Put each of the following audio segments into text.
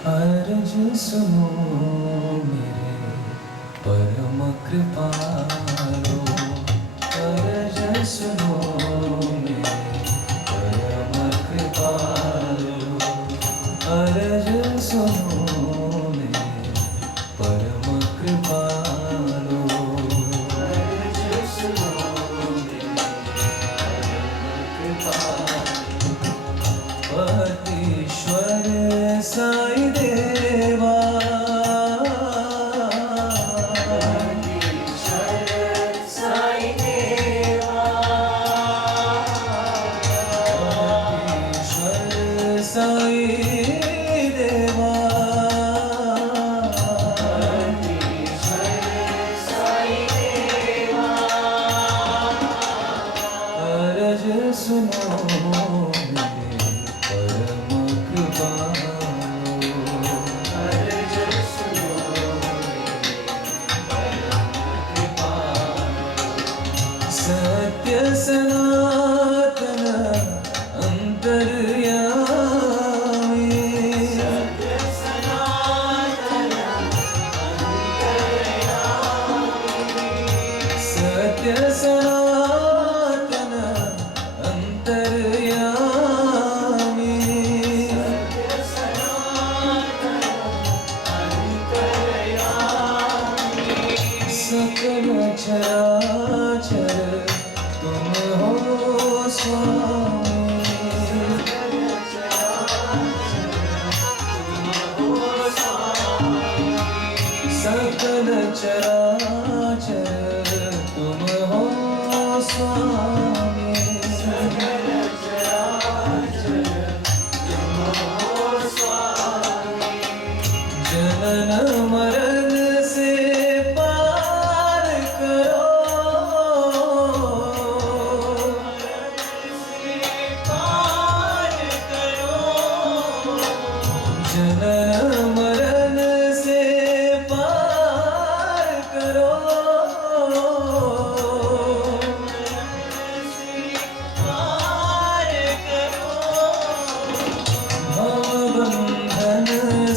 अर्ज सुनो मेरे परम कृपालो, अर्ज सुनो मेरे परम कृपालो, अर्ज सुनो मेरे परम कृपालो, अर्ज सुनो मेरे परम कृपालो। पतीश्वर साई देवा, पतीश्वर साई देवा, पतीश्वर साई देवा, पतीश्वर साई देवा, अर्ज सुनो मेरे परम कृपालो, अर्ज सुनो मेरे परम कृपालो। सत्य सनातन अंतर्यामी, सत्य सनातन अंतर्यामी, सत्य सनातन अंतर्यामी, सत्य सनातन अंतर्यामी। सकल चराचर तुम हो स्वामी, सकल चराचर तुम हो स्वामी, सकल चराचर तुम हो स्वामी, सकल चराचर तुम हो स्वामी। जनन मरण से पार करो, पार करो, जनन मरण से पार करो, पार करो, भवबंधन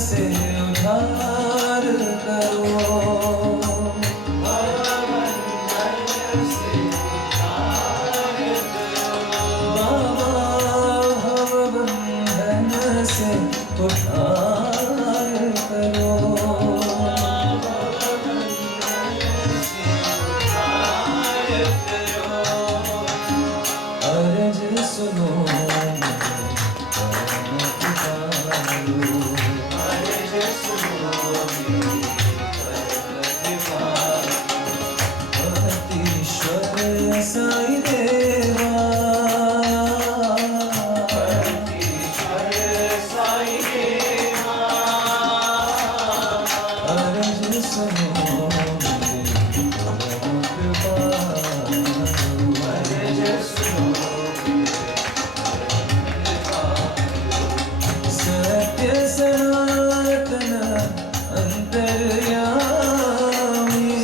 से उद्धार करो, भवबंधन से उद्धार करो, बाबा भवबंधन से उद्धार करो, भवबंधन से उद्धार करो। अर्ज सुनो मेरे परम कृपालो, अर्ज सुनो मेरे परम कृपालो। पतीश्वर साई देवा, पतीश्वर साई देवा, अर्ज सुनो मेरे परम कृपालो, अर्ज सुनो सत्य सनातन अंतर्यामी,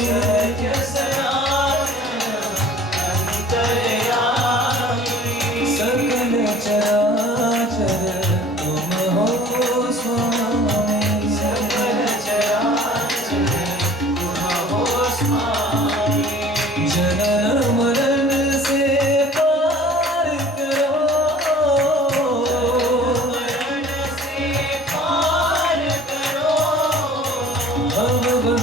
सत्य सनातन अंतर्यामी, सकल चराचर तुम हो स्वामी, सकल चराचर तुम हो स्वामी। जनन मरण से पार करो, मरण से पार करो, भवबंधन